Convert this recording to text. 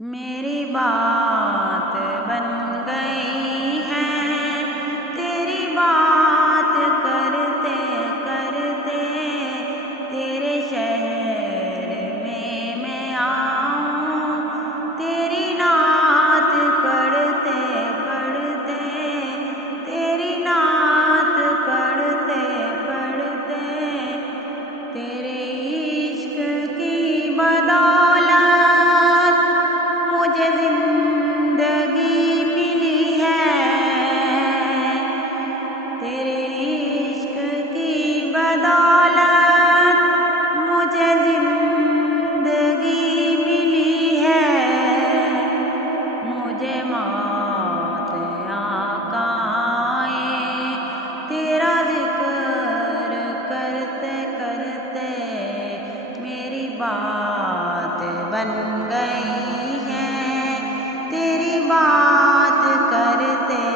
میری بات بن گئی ہے، تیری بات کرتے کرتے تیرے شہر میں آؤں، تیری نعت پڑھتے پڑھتے تیری نعت پڑھتے پڑھتے تیرے عشق کی بدولت مجھے زندگی ملی ہے، تیرے عشق کی بدولت مجھے زندگی ملی ہے، مجھے موت آقا آئے تیرا ذکر کرتے کرتے میری بات بن گئی ہے، تیری بات کرتے